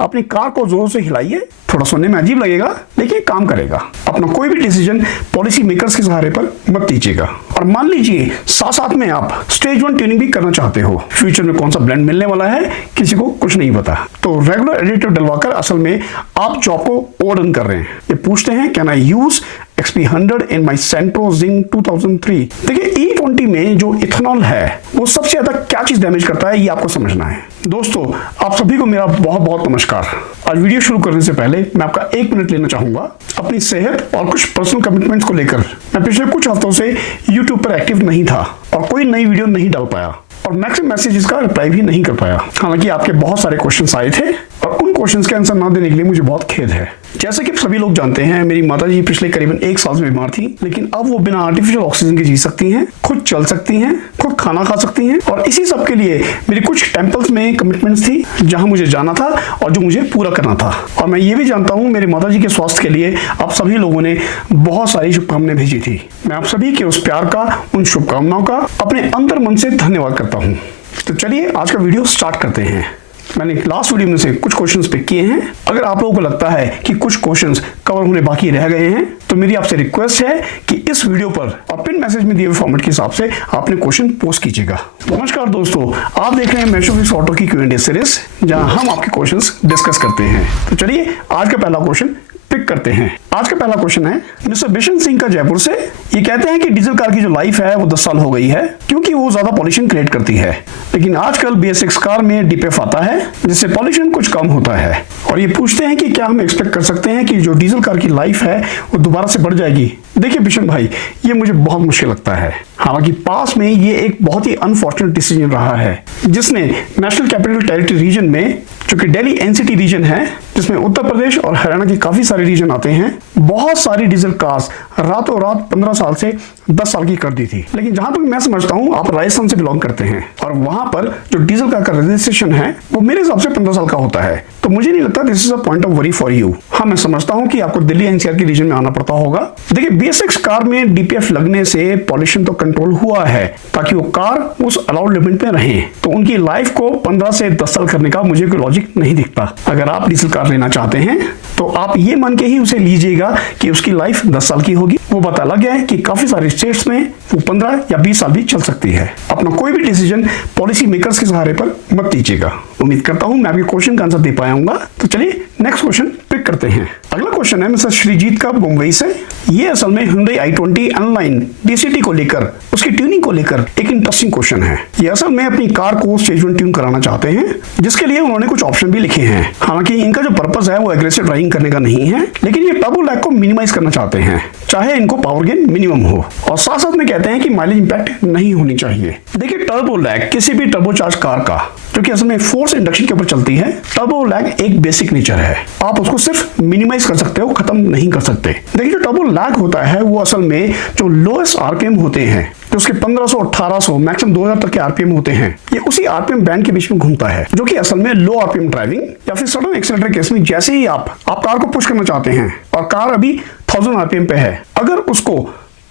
अपनी कार को जोर से हिलाइए। थोड़ा सुनने में अजीब लगेगा लेकिन काम करेगा। अपना कोई भी डिसीजन पॉलिसी मेकर्स के सहारे पर मत दीजिएगा। और मान लीजिए साथ साथ में आप स्टेज 1 ट्यूनिंग भी करना चाहते हो। फ्यूचर में कौन सा ब्लेंड मिलने वाला है किसी को कुछ नहीं पता, तो रेगुलर एडिटिव डलवाकर असल में आप जॉब को ओवरडन कर रहे हैं। ये पूछते हैं कैन आई यूज XP100 इन माई सेंट्रो जिंग 2003। देखिए E20 में जो इथेनॉल है वो सबसे ज्यादा क्या चीज डैमेज करता है ये आपको समझना है। दोस्तों आप सभी को मेरा बहुत बहुत नमस्कार। आज वीडियो शुरू करने से पहले मैं आपका 1 मिनट लेना चाहूंगा। अपनी सेहत और कुछ पर्सनल कमिटमेंट्स को लेकर मैं पिछले कुछ हफ्तों से YouTube पर एक्टिव नहीं था और कोई नई वीडियो नहीं डाल पाया और मैक्सिमम मैसेजेस का रिप्लाई भी नहीं कर पाया। हालांकि आपके बहुत सारे क्वेश्चंस आए थे और उन क्वेश्चंस के आंसर ना देने के लिए मुझे बहुत खेद है। जैसे कि सभी लोग जानते हैं मेरी माताजी पिछले करीबन 1 साल से बीमार थी, लेकिन अब वो बिना आर्टिफिशियल ऑक्सीजन के जी सकती हैं, खुद चल सकती हैं, खुद खाना खा सकती हैं। और इसी सब के लिए मेरी कुछ टेम्पल्स में कमिटमेंट्स थी जहां मुझे जाना था और जो मुझे पूरा करना था। और मैं ये भी जानता हूं मेरे माताजी के स्वास्थ्य के लिए आप सभी लोगों ने बहुत सारी शुभकामनाएं भेजी थी। मैं आप सभी के उस प्यार का, उन शुभकामनाओं का अपने अंतर मन से धन्यवाद करता हूं। तो चलिए आज का वीडियो स्टार्ट करते हैं। मैंने लास्ट वीडियो में से कुछ क्वेश्चंस पिक किए हैं। अगर आप लोगों को लगता है कि कुछ क्वेश्चंस कवर होने बाकी रह गए हैं तो मेरी आपसे रिक्वेस्ट है कि इस वीडियो पर और पिन मैसेज में दिए हुए फॉर्मेट के हिसाब से आपने क्वेश्चन पोस्ट कीजिएगा। नमस्कार दोस्तों, आप देख रहे हैं मेशोफिक्स ऑटो की Q&A सीरीज जहां हम आपके क्वेश्चंस डिस्कस करते हैं। तो चलिए आज का पहला क्वेश्चन पिक करते हैं। आज का पहला क्वेश्चन है मिस्टर बिशन सिंह का जयपुर से। ये कहते हैं कि डीजल कार की जो लाइफ है वो 10 साल हो गई है क्योंकि वो ज्यादा पॉल्यूशन क्रिएट करती है, लेकिन आजकल BS6 कार में DPF आता है जिससे पॉल्यूशन कुछ कम होता है। और ये पूछते हैं कि क्या हम एक्सपेक्ट कर सकते हैं कि जो डीजल कार की लाइफ है वो दोबारा से बढ़ जाएगी। देखिए बिशन भाई, ये मुझे बहुत मुश्किल लगता है। हालांकि पास में ये एक बहुत ही अनफॉर्चुनेट डिसीजन रहा है जिसने नेशनल कैपिटल टेरिटरी रीजन में, जो कि दिल्ली NCT रीजन है जिसमें उत्तर प्रदेश और हरियाणा के काफी सारे रीजन आते हैं, बहुत सारी डीजल कार्स रातों रात 15 साल से 10 साल की कर दी थी। लेकिन जहां तक मैं समझता हूं आप राजस्थान से बिलोंग करते हैं और वहां पर जो डीजल कार का रजिस्ट्रेशन है वो मेरे हिसाब से 15 साल का होता है, तो मुझे नहीं लगता this is a point of worry for you. हाँ, मैं समझता हूं कि आपको दिल्ली NCR के रीजन में आना पड़ता होगा। देखिए BS6 कार में DPF लगने से पॉल्यूशन तो कंट्रोल हुआ है ताकि वो कार उस अलाउड लिमिट में रहे, तो उनकी लाइफ को 15 से 10 साल करने का मुझे कोई लॉजिक नहीं दिखता। अगर आप डीजल कार लेना चाहते हैं तो आप ये मान के ही उसे लीजिएगा कि उसकी लाइफ 10 साल की होगी। वो पता लग गया है कि काफी सारे स्टेट्स में वो 15 या 20 साल भी चल सकती है। अपना कोई भी डिसीजन पॉलिसी मेकर्स के सहारे पर मत दीजिएगा। उम्मीद करता हूं मैं आपके क्वेश्चन का आंसर दे पाया हूंगा। तो चलिए नेक्स्ट क्वेश्चन पिक करते हैं। अगला क्वेश्चन है मिस्टर श्रीजीत का मुंबई से। ये असल में Hyundai i20 N-Line DCT को लेकर, उसकी ट्यूनिंग को लेकर एक इंटरेस्टिंग क्वेश्चन है। ये असल में अपनी कार को स्टेज 1 ट्यून कराना चाहते हैं जिसके लिए उन्होंने कुछ ऑप्शन भी लिखे हैं। हालांकि इनका जो पर्पस है वो एग्रेसिव ड्राइविंग करने का नहीं है, लेकिन ये टर्बो लैग को मिनिमाइज करना चाहते हैं, चाहे इनको पावर गेन मिनिमम हो। और साथ साथ में कहते हैं कि माइलेज इंपैक्ट नहीं होनी चाहिए। देखिए टर्बो लैग किसी भी टर्बोचार्ज कार का, जो कि असल में फोर्स इंडक्शन के ऊपर चलती है, टर्बो लैग एक बेसिक नेचर है। आप उसको सिर्फ मिनिमाइज कर सकते हो, खत्म नहीं कर सकते। देखिए जो टर्बो लैग होता है वो असल में जो लोएस्ट RPM होते हैं, जो उसके 1500, 1800, मैक्सिमम 2000 तक के RPM होते हैं, ये उसी RPM बैंड के बीच में घूमता है, जो कि असल में लो RPM ड्राइविंग या फिर सडन एक्सीलरेटर केस में जैसे ही आप कार को पुश करना चाहते हैं और कार अभी 1000 RPM पे है, अगर उसको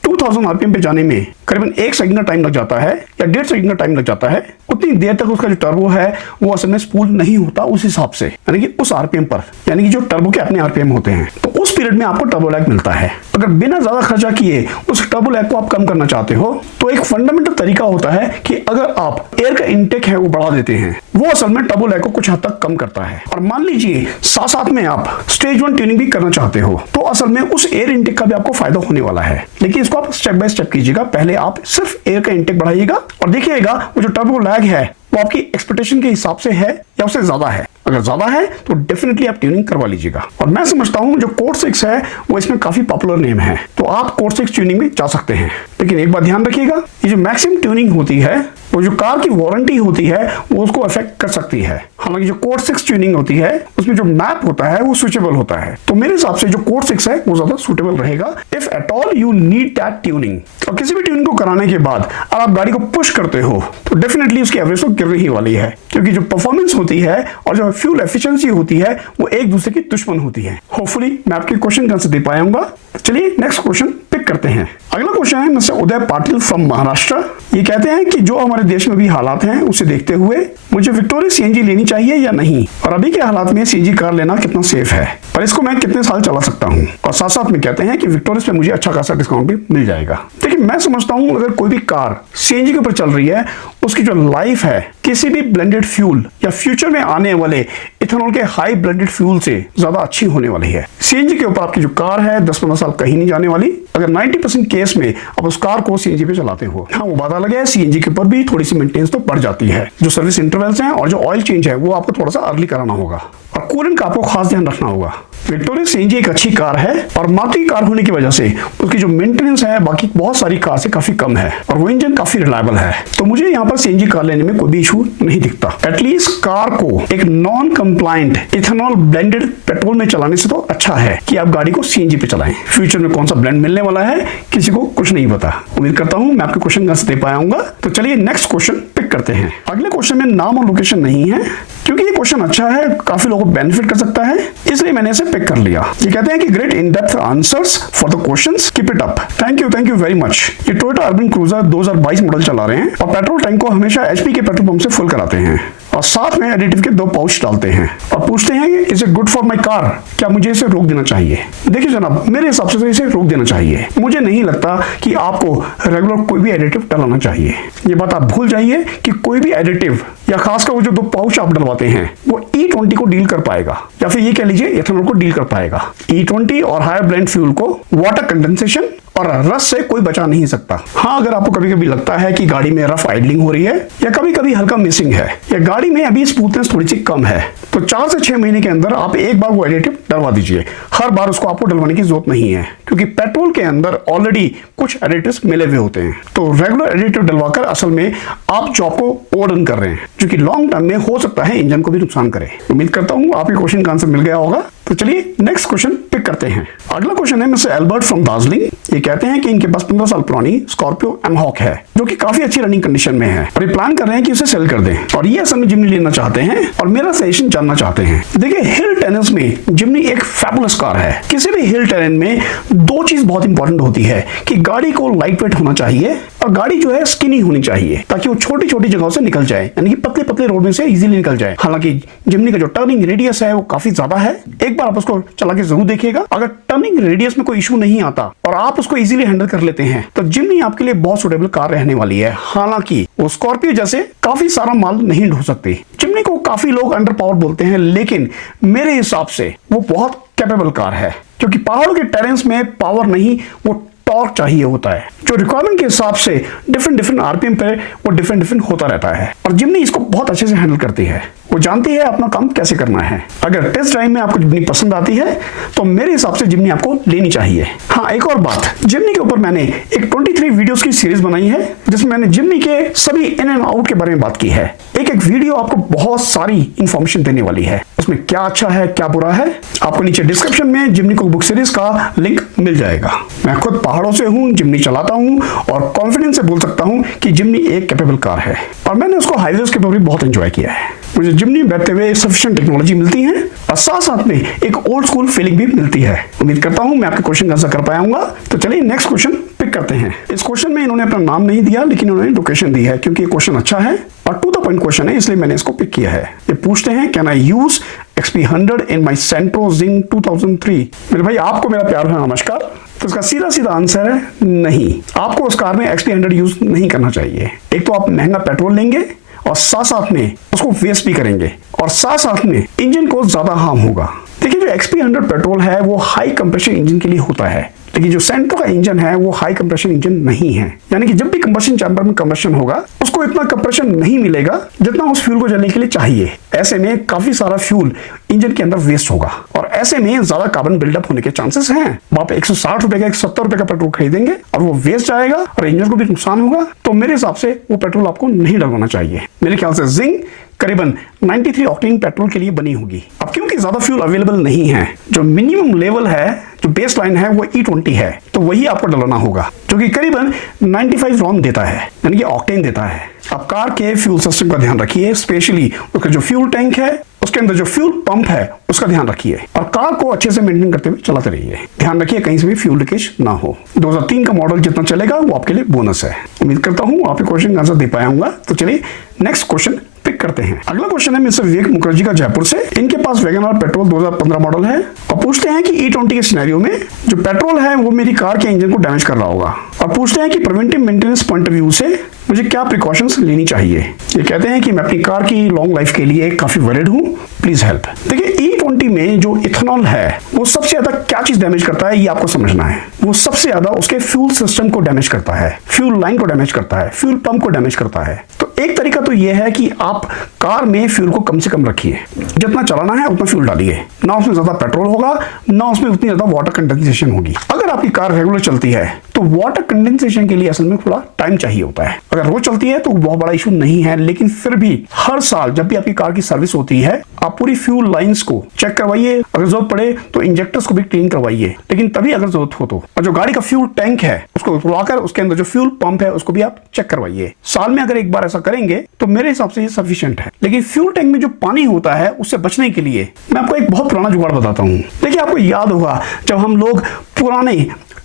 2000 RPM पे जाने में करीबन 1 सेकंड का टाइम लग जाता है या 1.5 सेकंड का टाइम लग जाता है, उतनी देर तक उसका जो टर्बो है वो असल में स्पूल नहीं होता उस हिसाब से, यानी कि उस RPM पर, यानी कि जो टर्बो के अपने RPM होते हैं, तो उस पीरियड में आपको टर्बो लैग मिलता है। अगर बिना ज्यादा खर्चा किए उस टर्बो लैग को आप कम करना चाहते हो तो एक फंडामेंटल तरीका होता है कि अगर आप एयर का इंटेक है वो बढ़ा देते हैं, वो असल में टर्बो लैग को कुछ हद तक कम करता है। और मान लीजिए साथ साथ में आप स्टेज 1 ट्यूनिंग भी करना चाहते हो तो असल में उस एयर इंटेक का भी आपको फायदा होने वाला है, लेकिन इसको आप स्टेप बाय स्टेप कीजिएगा। पहले आप सिर्फ एयर का इंटेक बढ़ाइएगा और देखिएगा वो जो टर्बो लैग है वो आपकी एक्सपेक्टेशन के हिसाब से है या उससे ज्यादा है। अगर ज्यादा है तो डेफिनेटली आप ट्यूनिंग करवा लीजिएगा। और मैं समझता हूं जो कोड 6 है वो इसमें काफी पॉपुलर नेम है, तो आप कोड 6 ट्यूनिंग में जा सकते हैं। लेकिन एक बात ध्यान रखिएगा, ये जो मैक्सिमम ट्यूनिंग होती है वो जो कार की वारंटी होती है वो उसको अफेक्ट कर सकती है। हालांकि जो कोड 6 ट्यूनिंग होती है उसमें जो मैप होता है वो स्विचेबल होता है, तो मेरे हिसाब से जो कोड 6 है वो ज्यादा सुटेबल रहेगा if at all you need that tuning. और किसी भी ट्यूनिंग को कराने के बाद अगर आप गाड़ी को पुश करते हो तो डेफिनेटली उसकी एवरेज तो गिरने ही वाली है, क्योंकि जो परफॉर्मेंस होती है और जो फ्यूल एफिशिएंसी होती है वो एक दूसरे की दुश्मन होती है। होपफुली मैं आपके क्वेश्चन का आंसर दे पाया हूंगा। चलिए नेक्स्ट क्वेश्चन पिक पिक करते हैं। अगला क्वेश्चन है mister Uday Patil from Maharashtra. ये कहते हैं कि जो हमारे देश में भी हालात हैं उसे देखते हुए मुझे विक्टोरिया सीएनजी लेनी चाहिए या नहीं, और अभी के हालात में सीएनजी कार लेना कितना सेफ है, और इसको मैं कितने साल चला सकता हूँ, और साथ साथ में कहते हैं कि विक्टोरिया पे मुझे अच्छा खासा डिस्काउंट भी मिल जाएगा। देखिए, मैं समझता हूँ अगर कोई भी कार सीएनजी के ऊपर चल रही है, उसकी जो लाइफ है किसी भी ब्लेंडेड फ्यूल या फ्यूचर में आने वाले इथेनॉल के हाई ब्लेंडेड फ्यूल से ज्यादा अच्छी होने वाली है। सीएनजी के ऊपर आपकी जो कार है 10-15 साल कहीं नहीं जाने वाली, अगर 90% केस में आप उस कार को सीएनजी पे चलाते हो। हाँ, वो बात अलग है, सीएनजी के ऊपर भी थोड़ी सी मेंटेनेंस तो बढ़ जाती है। जो सर्विस इंटरवल्स हैं और जो ऑयल चेंज है वो आपको थोड़ा सा अर्ली कराना होगा, और कूलेंट का आपको खास ध्यान रखना होगा। विक्टोरिया सीएनजी एक अच्छी कार है, और मारुति कार होने की वजह से उसकी जो मेंटेनेंस है बाकी बहुत सारी कार से काफी कम है, और वो इंजन काफी रिलायबल है। तो मुझे यहाँ पर सीएनजी कार लेने में कोई भी इशू नहीं दिखता। एटलीस्ट कार को एक non compliant ethanol blended petrol में चलाने से तो अच्छा है कि आप गाड़ी को सीएनजी पे चलाएं। फ्यूचर में कौन सा ब्लेंड मिलने वाला है किसी को कुछ नहीं पता। उम्मीद करता हूं मैं आपके क्वेश्चन का आंसर दे पाया हूंगा। तो चलिए नेक्स्ट क्वेश्चन पिक करते हैं। अगले क्वेश्चन में नाम और लोकेशन नहीं है, क्योंकि ये क्वेश्चन अच्छा है, काफी लोगों को बेनिफिट कर सकता है, इसलिए मैंने इसे पिक कर लिया। ये कहते हैं कि great in depth answers for the questions, keep it up. Thank you very much. ये टोयोटा अर्बन क्रूजर 2022 मॉडल चला रहे हैं, और पेट्रोल टैंक को हमेशा एचपी के पेट्रोल पंप से फुल कराते हैं, और साथ में एडिटिव के 2 पाउच डालते हैं, और पूछते हैं कि is it good for my car, क्या मुझे इसे रोक देना चाहिए। देखिए जनाब, मेरे हिसाब से तो इसे रोक देना चाहिए। मुझे नहीं लगता कि आपको रेगुलर कोई भी एडिटिव डलाना चाहिए। ये बात आप भूल जाइए कि कोई भी एडिटिव या खासकर वो जो 2 पाउच आप डलवाते हैं वो E20 को डील कर पाएगा, या फिर ये कह लीजिए इथेनॉल को डील कर पाएगा। E20 और हायर ब्लेंड फ्यूल को वाटर कंडेंसेशन और रस्ट से कोई बचा नहीं सकता। हाँ, अगर आपको कभी कभी लगता है कि गाड़ी में रफ आइडलिंग हो रही है, या कभी कभी हल्का मिसिंग है, या गाड़ी में अभी स्मूथनेस थोड़ी सी कम है, तो 4 से 6 महीने के अंदर आप एक बार वो एडिटिव डलवा दीजिए। हर बार उसको आपको डलवाने की जरूरत नहीं है, क्योंकि पेट्रोल के अंदर ऑलरेडी कुछ एडिटिव्स मिले हुए होते हैं। तो रेगुलर एडिटिव डलवाकर असल में आप जॉब को ओवरडन कर रहे हैं, जो कि लॉन्ग टर्म में हो सकता है इंजन को भी नुकसान करे। उम्मीद करता हूं आपके क्वेश्चन का आंसर मिल गया होगा। तो चलिए नेक्स्ट क्वेश्चन पिक करते हैं। अगला क्वेश्चन है मिस्टर एल्बर्ट फ्रॉम दार्जिलिंग। ये कहते हैं कि इनके पास 15 साल पुरानी स्कॉर्पियो एमहॉक है, जो कि काफी अच्छी रनिंग कंडीशन में है, और ये प्लान कर रहे हैं कि उसे सेल कर दें, और ये असल में जिम्नी लेना चाहते हैं, और मेरा सजेशन जानना चाहते हैं। देखिए, हिल टेरेन्स में जिम्नी एक फैबुलस कार है। किसी भी हिल टेरेन में 2 चीज बहुत इंपॉर्टेंट होती है कि गाड़ी को लाइट वेट होना चाहिए, और गाड़ी जो है स्किनी होनी चाहिए, ताकि वो छोटी छोटी जगहों से निकल जाए, यानी कि पतले पतले रोड में से इजीली निकल जाए। हालांकि जिम्नी का जो टर्निंग रेडियस है वो काफी ज्यादा है। एक बार आप उसको चला के जरूर देखिएगा। अगर टर्निंग रेडियस में कोई इशू नहीं आता और आप उसको इजीली हैंडल कर लेते हैं, तो जिम्नी आपके लिए बहुत सुटेबल कार रहने वाली है। हालांकि वो स्कॉर्पियो जैसे काफी सारा माल नहीं ढो सकती। जिम्नी को काफी लोग अंडर पावर बोलते हैं, लेकिन मेरे हिसाब से वो बहुत कैपेबल कार है, क्योंकि पहाड़ों के टेरेन्स में पावर नहीं, वो टॉर्क चाहिए होता है, जो रिक्वायरमेंट के हिसाब से डिफरेंट आरपीएम पे वो डिफरेंट होता रहता है, और जिम्नी इसको बहुत अच्छे से हैंडल करती है। वो जानती है अपना काम कैसे करना है। अगर टेस्ट ड्राइव में आपको जिम्नी पसंद आती है, तो मेरे हिसाब से जिम्नी आपको लेनी चाहिए। हाँ, एक और बात, जिम्नी के ऊपर मैंने एक 23 वीडियोस की सीरीज बनाई है, जिसमें मैंने जिम्नी के सभी इन एंड आउट के बारे में बात की है। एक वीडियो आपको बहुत सारी इंफॉर्मेशन देने वाली है, उसमें क्या अच्छा है क्या बुरा है। आपको नीचे डिस्क्रिप्शन में जिम्नी को बुक सीरीज का लिंक मिल जाएगा। मैं खुद पहाड़ों से हूँ, जिम्नी चलाता हूँ, और कॉन्फिडेंस से बोल सकता हूँ कि जिम्नी एक कैपेबल कार है, और मैंने उसको हाईवेज के ऊपर भी बहुत एंजॉय किया है। मुझे जिम्नी बैठते हुए सफिशिएंट टेक्नोलॉजी मिलती है, और साथ साथ में एक ओल्ड स्कूल फीलिंग भी मिलती है। उम्मीद करता हूं मैं आपके क्वेश्चन का आंसर कर पाऊंगा। तो चलिए नेक्स्ट क्वेश्चन पिक करते हैं। इस क्वेश्चन में इन्होंने अपना नाम नहीं दिया, लेकिन इन्होंने लोकेशन दी है, क्योंकि ये क्वेश्चन अच्छा है और टू द पॉइंट क्वेश्चन है, इसलिए मैंने इसको पिक किया है। ये पूछते हैं, कैन आई यूज XP100 इन माई सेंट्रो जिंग 2003। मेरे भाई, आपको मेरा प्यार है नमस्कार। तो इसका सीधा आंसर है नहीं, आपको उस कार में XP100 यूज नहीं करना चाहिए। एक तो आप महंगा पेट्रोल लेंगे, और साथ साथ में उसको वेस्ट भी करेंगे, और साथ साथ में इंजन को ज्यादा हार्म होगा। देखिए, जो XP100 पेट्रोल है वो हाई कंप्रेशन इंजन के लिए होता है, लेकिन जो सेंट्रो का इंजन है वो हाई कंप्रेशन इंजन नहीं है। यानी कि जब भी कंबशन चैम्बर में कंबशन होगा, उसको इतना कंप्रेशन नहीं मिलेगा जितना उस फ्यूल को जलने के लिए चाहिए। ऐसे में काफी सारा फ्यूल इंजन के अंदर वेस्ट होगा, और ऐसे में ज्यादा कार्बन बिल्डअप होने के चांसेस हैं। आप 160 रुपए का 170 रुपए का पेट्रोल खरीदेंगे, और वो वेस्ट जाएगा, और इंजन को भी नुकसान होगा। तो मेरे हिसाब से वो पेट्रोल आपको नहीं डलवाना चाहिए। मेरे ख्याल से जिंग करीबन 93 ऑक्टेन पेट्रोल के लिए बनी होगी। अब क्योंकि ज्यादा फ्यूल अवेलेबल नहीं है, जो मिनिमम लेवल है, जो जो बेस लाइन है वो E20 है, तो वही आपको डलाना होगा, जो कि करीबन 95 रॉन देता है, यानी कि ऑक्टेन देता है। आप कार के फ्यूल सिस्टम का ध्यान रखिए, स्पेशली उसका जो फ्यूल टैंक है, उसके अंदर जो फ्यूल पंप है उसका ध्यान रखिए, और कार को अच्छे से मेंटेन करते हुए चलाते रहिए। ध्यान रखिए कहीं से भी फ्यूल लीकेज ना हो। 2003 का मॉडल जितना चलेगा वो आपके लिए बोनस है। उम्मीद करता हूं आप क्वेश्चन का आंसर दे पाया होगा। तो चलिए नेक्स्ट क्वेश्चन पिक करते हैं। अगला क्वेश्चन है मिस्टर विवेक मुखर्जी का जयपुर से। इनके पास वैगनआर पेट्रोल 2015 मॉडल है और पूछते हैं कि E20 के सिनेरियो में जो पेट्रोल है वो मेरी कार के इंजन को डैमेज कर रहा होगा, और पूछते हैं कि preventive maintenance point of view से मुझे क्या प्रिकॉशंस लेनी चाहिए। ये कहते हैं कि मैं अपनी कार की लॉन्ग लाइफ के लिए काफी वरीड हूं, प्लीज हेल्प। देखिए E20 में जो इथेनॉल है वो सबसे ज्यादा क्या चीज डैमेज करता है ये आपको समझना है। वो सबसे ज्यादा उसके फ्यूल सिस्टम को डैमेज करता है, फ्यूल लाइन को डैमेज करता है, फ्यूल पंप को डैमेज करता है। तो एक तरीका तो यह है कि आप कार में फ्यूल को कम से कम रखिए, जितना चलाना है उतना फ्यूल डालिए, ना उसमें ज्यादा पेट्रोल होगा, ना उसमें उतनी ज्यादा वाटर कंडेंसेशन होगी। अगर आपकी कार रेगुलर चलती है तो वाटर कंडेंसेशन के लिए असल में थोड़ा टाइम चाहिए होता है। अगर रोज चलती है तो बहुत बड़ा इशू नहीं है, लेकिन फिर भी हर साल जब भी आपकी कार की सर्विस होती है आप पूरी फ्यूल लाइंस को चेक करवाइए, अगर जरूरत पड़े तो इंजेक्टर्स को भी क्लीन करवाइए, लेकिन तभी अगर जरूरत हो तो। और जो गाड़ी का फ्यूल टैंक है उसको खुलवाकर उसके अंदर जो फ्यूल पंप है उसको भी आप चेक करवाइए। साल में अगर एक बार ऐसा करेंगे तो मेरे हिसाब से ये सफिशिएंट है। लेकिन फ्यूल टैंक में जो पानी होता है उससे बचने के लिए मैं आपको एक बहुत पुराना जुगाड़ बताता हूँ। देखिए आपको याद होगा जब हम लोग पुराने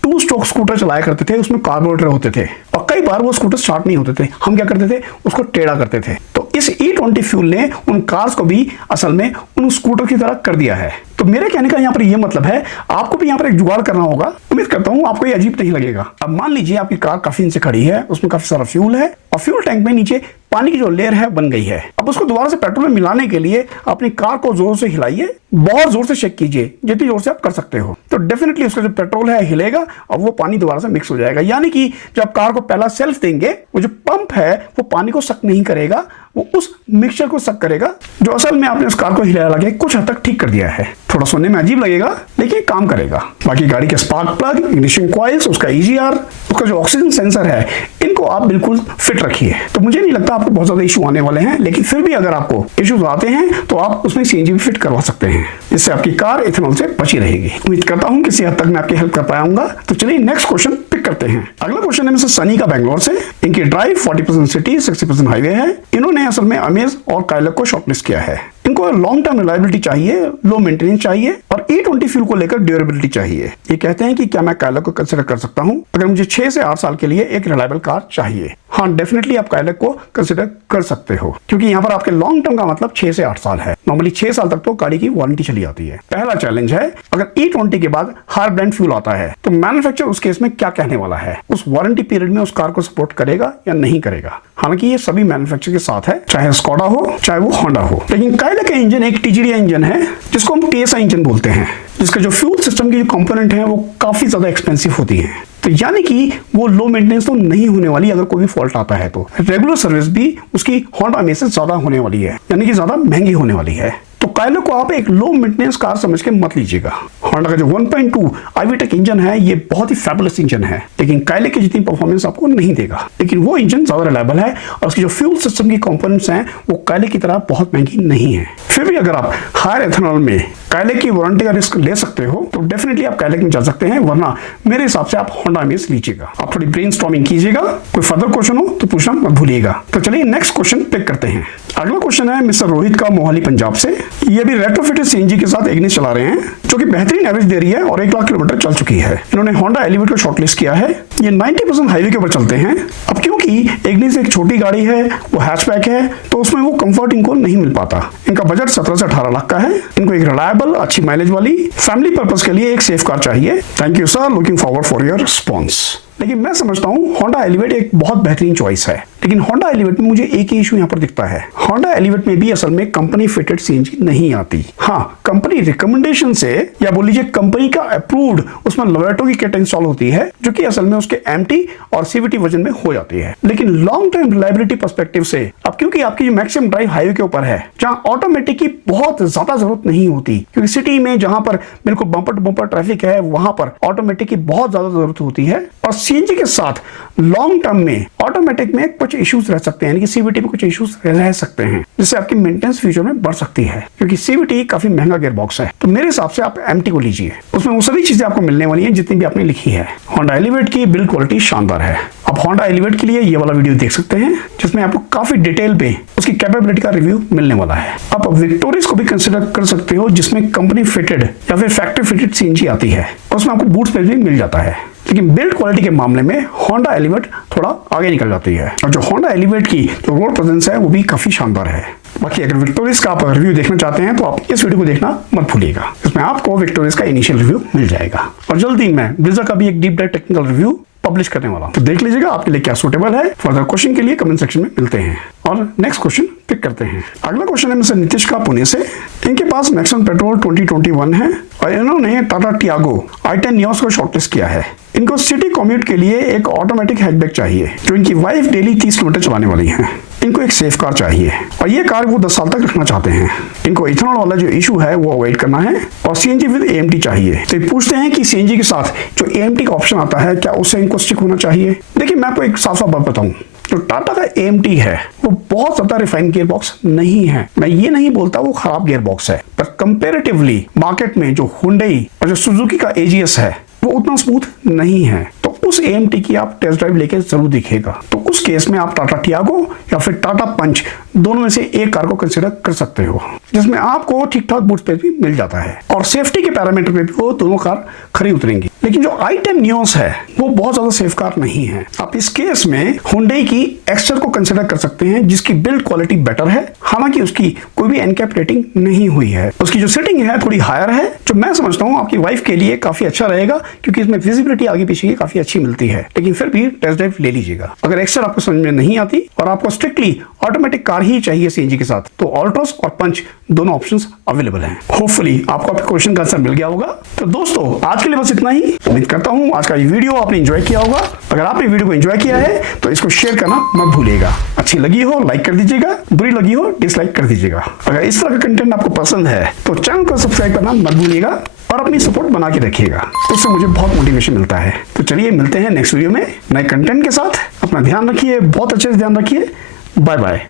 2 स्ट्रोक स्कूटर चलाया करते थे, उसमें कार्बोरेटर होते थे और कई बार वो स्कूटर स्टार्ट नहीं होते थे, हम क्या करते थे उसको टेढ़ा करते थे। तो इस E20 फ्यूल ने उन कार्स को भी असल में उन स्कूटर की तरह कर दिया है। तो मेरे कहने का यहाँ पर ये मतलब है आपको भी यहाँ पर एक जुगाड़ करना होगा। उम्मीद करता हूँ आपको ये अजीब नहीं लगेगा। अब मान लीजिए आपकी कार काफी दिन से खड़ी है, उसमें काफी सारा फ्यूल है और फ्यूल टैंक में नीचे पानी की जो लेयर है बन गई है। अब उसको दोबारा से पेट्रोल में मिलाने के लिए अपनी कार को जोर से हिलाइए, बहुत जोर से शेक कीजिए, जितनी जोर से आप कर सकते हो। तो डेफिनेटली उसका जो पेट्रोल है हिलेगा और वो पानी दोबारा से मिक्स हो जाएगा। यानी कि जब कार को पहला सेल्फ देंगे वो जो पंप है वो पानी को सक नहीं करेगा, वो उस मिक्सचर को सक करेगा जो असल में आपने उस कार को हिला लगे कुछ हद तक ठीक कर दिया है। थोड़ा सुनने में अजीब लगेगा लेकिन काम करेगा। बाकी गाड़ी के स्पार्क प्लग, इग्निशन कॉइल्स, उसका EGR, उसका जो ऑक्सीजन सेंसर है, इनको आप बिल्कुल फिट रखिए। तो मुझे नहीं लगता आपको बहुत ज्यादा इशू आने वाले हैं, लेकिन फिर भी अगर आपको इश्यूज आते हैं तो आप उसमें CNG भी फिट करवा सकते हैं, जिससे आपकी कार इथेनॉल से बची रहेगी। उम्मीद करता हूं किसी हद तक मैं आपकी हेल्प कर पाया हूंगा। तो चलिए नेक्स्ट क्वेश्चन पिक करते हैं। अगला क्वेश्चन है मिस्टर सनी का बैंगलोर से। इनकी ड्राइव 40% सिटी 60% हाईवे है। इन्होंने असल में अमेज और काइलक को शॉर्टलिस्ट किया है। इनको लॉन्ग टर्म रिलायबिलिटी चाहिए, लो मेंटेनेंस चाहिए और E20 फ्यूल को लेकर ड्यूरेबिलिटी चाहिए। ये कहते हैं कि क्या मैं काइलक को कंसिडर कर सकता हूं अगर मुझे 6 से 8 साल के लिए एक रिलायबल कार चाहिए। हाँ, डेफिनेटली आप काइलक को कंसिडर कर सकते हो, क्योंकि यहाँ पर आपके लॉन्ग टर्म का मतलब 6 से 8 साल है। नॉर्मली 6 साल तक तो गाड़ी की वारंटी चली आती है। पहला चैलेंज है अगर E20 के बाद हायर ब्रांड फ्यूल आता है तो मैन्युफैक्चरर उस केस में क्या कहने वाला है, उस वारंटी पीरियड में उस कार को सपोर्ट करेगा या नहीं करेगा। हालांकि ये सभी मैन्युफैक्चरर के साथ है, चाहे स्कोडा हो चाहे वो होंडा हो। लेकिन काइलक का इंजन एक TGR इंजन है जिसको हम TSI इंजन बोलते हैं, जिसका जो फ्यूल सिस्टम की जो कंपोनेंट है वो काफी ज्यादा एक्सपेंसिव होती है। तो यानी कि वो लो मेंटेनेंस तो नहीं होने वाली अगर कोई भी फॉल्ट आता है तो। रेगुलर सर्विस भी उसकी होंडा में से ज्यादा होने वाली है, यानी कि ज्यादा महंगी होने वाली है। तो काइलक को आप एक लो मेंटेनेंस कार समझ के मत लीजिएगा। होंडा का जो 1.2 IVTEC इंजन है ये बहुत ही फैबुलस इंजन है, लेकिन काइलक की जितनी परफॉर्मेंस आपको नहीं देगा। लेकिन वो इंजन ज्यादा रिलायबल है और उसकी जो फ्यूल सिस्टम की कंपोनेंट्स हैं वो काइलक की तरह बहुत महंगी नहीं है। फिर भी अगर आप हायर एथेनॉल में काइलक की वारंटी का रिस्क ले सकते हो तो डेफिनेटली आप काइलक में जा सकते हैं, वरना मेरे हिसाब से आप होंडा अमेज लीजिएगा। आप थोड़ी ब्रेनस्टॉर्मिंग कीजिएगा, कोई फर्दर क्वेश्चन हो तो पूछना मत भूलिएगा। तो चलिए नेक्स्ट क्वेश्चन पिक करते हैं। अगला क्वेश्चन है मिस्टर रोहित का मोहाली पंजाब से। ये भी रेट्रोफिटेड CNG के साथ इग्निस चला रहे हैं जो कि बेहतरीन एवरेज दे रही है और 1 लाख किलोमीटर चल चुकी है। इन्होंने होंडा एलिवेट को शॉर्टलिस्ट किया है। ये 90% हाईवे के ऊपर चलते हैं। अब क्योंकि इग्निस एक छोटी गाड़ी है, वो हैचबैक है, तो उसमें वो कंफर्ट इनको नहीं मिल पाता। इनका बजट 17 से 18 लाख का है। इनको एक रिलायबल, अच्छी माइलेज वाली फैमिली पर्पस के लिए एक सेफ कार चाहिए। Thank you sir, looking forward for your response. लेकिन मैं समझता हूं होंडा एलिवेट एक बहुत बेहतरीन चॉइस है, लेकिन होंडा एलिवेट में मुझे एक ही इशू यहाँ पर दिखता है। होंडा एलिवेट में भी असल में कंपनी फिटेड CNG नहीं आती। हाँ, कंपनी रिकमेंडेशन से या बोल लीजिए कंपनी का अप्रूव्ड उसमें लोवेटो की किट इंस्टॉल होती है जो कि असल में उसके MT और CVT वजन में हो जाती है। लेकिन लॉन्ग टर्म रिलायबिलिटी पर्सपेक्टिव से अब क्योंकि आपकी मैक्सिमम ड्राइव हाईवे के ऊपर है जहां ऑटोमेटिक की बहुत ज्यादा जरूरत नहीं होती, क्योंकि सिटी में जहां पर बिल्कुल बम्पर टू बम्पर ट्रैफिक है वहां पर ऑटोमेटिक की बहुत ज्यादा जरूरत होती है। और CNG के साथ लॉन्ग टर्म में ऑटोमेटिक में कुछ इश्यूज रह सकते हैं, यानी कि CVT में कुछ इश्यूज रह सकते हैं, जिससे आपकी मेंटेनेंस फ्यूचर में बढ़ सकती है, क्योंकि CVT काफी महंगा गियर बॉक्स है। तो मेरे हिसाब से आप आप एम्प्टी को लीजिए, उसमें वो सभी चीजें आपको मिलने वाली हैं जितनी भी आपने लिखी है। होंडा एलिवेट की बिल्ड क्वालिटी शानदार है। आप होंडा एलिवेट के लिए ये वाला वीडियो देख सकते हैं जिसमें आपको काफी डिटेल पे उसकी कैपेबिलिटी का रिव्यू मिलने वाला है। आप विक्टोरियस को भी कंसिडर कर सकते हो जिसमें कंपनी फिटेड या फिर फैक्ट्री फिटेड सीएनजी आती है और उसमें आपको बूट स्पेस भी मिल जाता है। लेकिन बिल्ड क्वालिटी के मामले में होंडा एलिवेट थोड़ा आगे निकल जाती है और जो होंडा एलिवेट की जो रोड प्रेजेंस है वो भी काफी शानदार है। बाकी अगर विक्टोरियस का आप रिव्यू देखना चाहते हैं तो आप इस वीडियो को देखना मत भूलिएगा, इसमें आपको विक्टोरियस का इनिशियल रिव्यू मिल जाएगा। और जल्दी मैं ब्रेजा का भी एक deep dive technical review publish करने वाला हूं, तो देख लीजिएगा आपके लिए क्या सूटेबल है। फर्दर क्वेश्चन के लिए कमेंट सेक्शन में मिलते हैं और नेक्स्ट क्वेश्चन पिक करते हैं। अगला क्वेश्चन है मिस्टर नीतीश का पुणे से। इनके पास नेक्सन पेट्रोल 2021 है और इन्होंने टाटा टियागो i10 नियोस को शॉर्टलिस्ट किया है। इनको सिटी कम्यूट के लिए एक ऑटोमेटिक हैचबैक चाहिए जो इनकी वाइफ डेली 30 किलोमीटर चलाने वाली है। इनको एक सेफ कार चाहिए और ये कार वो 10 साल तक रखना चाहते हैं। इनको इथेनॉल वाला जो इशू है वो अवॉइड करना है और सीएनजी विद एएमटी चाहिए। तो ये पूछते हैं कि सीएनजी के साथ जो एएमटी का ऑप्शन आता है क्या उससे इनको स्टिक होना चाहिए। देखिए मैं आपको एक साफ साफ बात बताऊं, जो टाटा का एएमटी है वो बहुत ज्यादा रिफाइन गियर बॉक्स नहीं है। मैं ये नहीं बोलता वो खराब गियर बॉक्स है, पर कंपेरेटिवली मार्केट में जो हुंडई और जो सुजुकी का एजीएस है वो उतना स्मूथ नहीं है। तो उस एएमटी की आप टेस्ट ड्राइव लेके जरूर दिखेगा। तो उस केस में आप टाटा टियागो या फिर टाटा पंच दोनों में से एक कार को कंसिडर कर सकते हो जिसमें आपको ठीक ठाक बूट स्पेस भी मिल जाता है और सेफ्टी के पैरामीटर पे भी वो दोनों कार खरी उतरेंगी। लेकिन जो i10 नियोस है वो बहुत ज्यादा सेफ कार नहीं है। आप इस केस में हुंडई की एक्स्टर को कंसिडर कर सकते हैं जिसकी बिल्ड क्वालिटी बेटर है, हालांकि उसकी कोई भी एनकैप रेटिंग नहीं हुई है। उसकी जो सेटिंग है थोड़ी हायर है जो मैं समझता हूँ आपकी वाइफ के लिए काफी अच्छा रहेगा क्योंकि इसमें विजिबिलिटी आगे पीछे की काफी अच्छी मिलती है। लेकिन फिर भी टेस्ट ड्राइव ले लीजिएगा। अगर एक्स्टर आपको समझ में नहीं आती और आपको स्ट्रिक्टली ऑटोमेटिक कार ही चाहिए सीएनजी के साथ तो ऑल्ट्रोस और पंच दोनों ऑप्शंस अवेलेबल हैं। होपफुली आपको आपके क्वेश्चन का आंसर मिल गया होगा। तो दोस्तों आज के लिए बस इतना ही। उम्मीद करता हूं आज का ये वीडियो आपने एंजॉय किया होगा। अगर आपने वीडियो को एंजॉय किया है तो इसको शेयर करना मत भूलिएगा। अच्छी लगी हो लाइक कर दीजिएगा, बुरी लगी हो डिसलाइक कर दीजिएगा। अगर इस तरह का कंटेंट आपको पसंद है तो चैनल को सब्सक्राइब करना मत भूलिएगा और अपनी सपोर्ट बना के रखिएगा, उससे मुझे बहुत मोटिवेशन मिलता है। तो चलिए मिलते हैं नेक्स्ट वीडियो में नए कंटेंट के साथ। अपना ध्यान रखिए, बहुत अच्छे से ध्यान रखिए। Bye bye.